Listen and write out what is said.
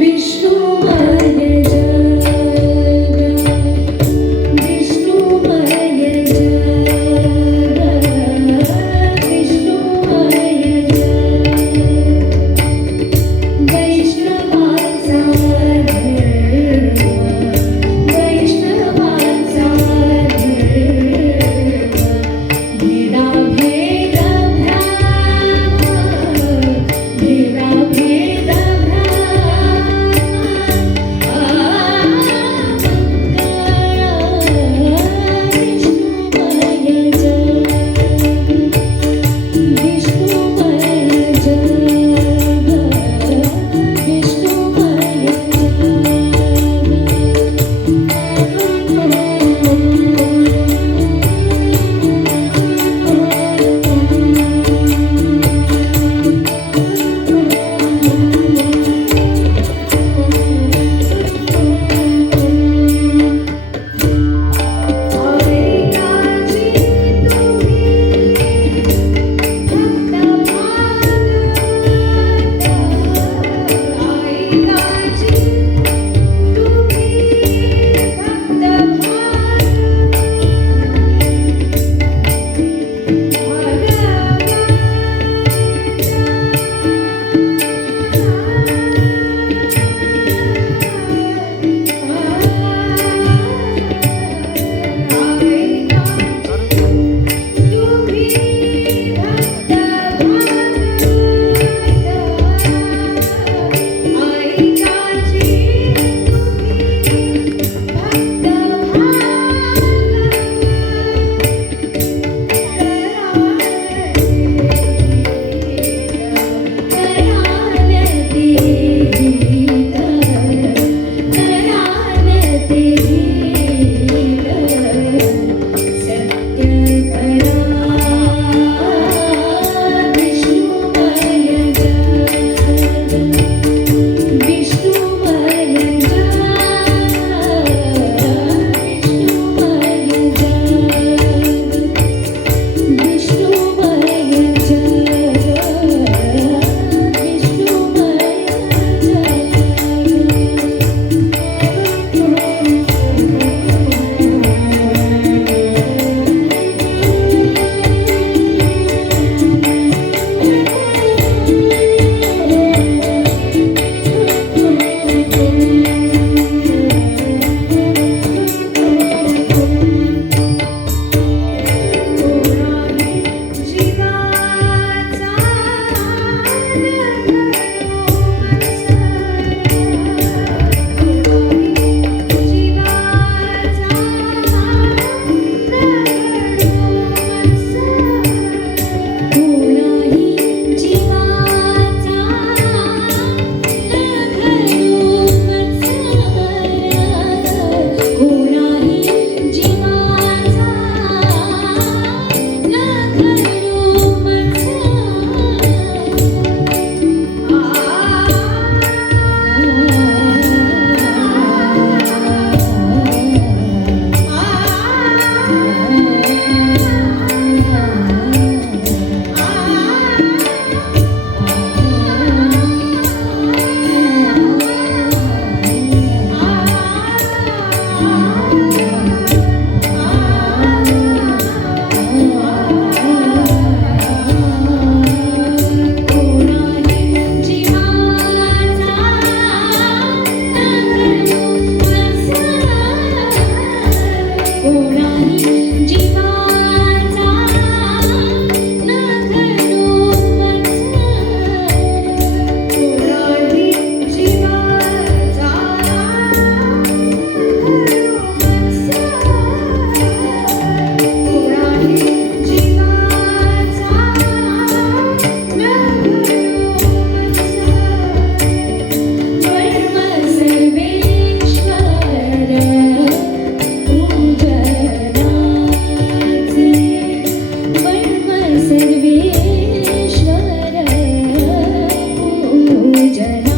visto mais. Angel.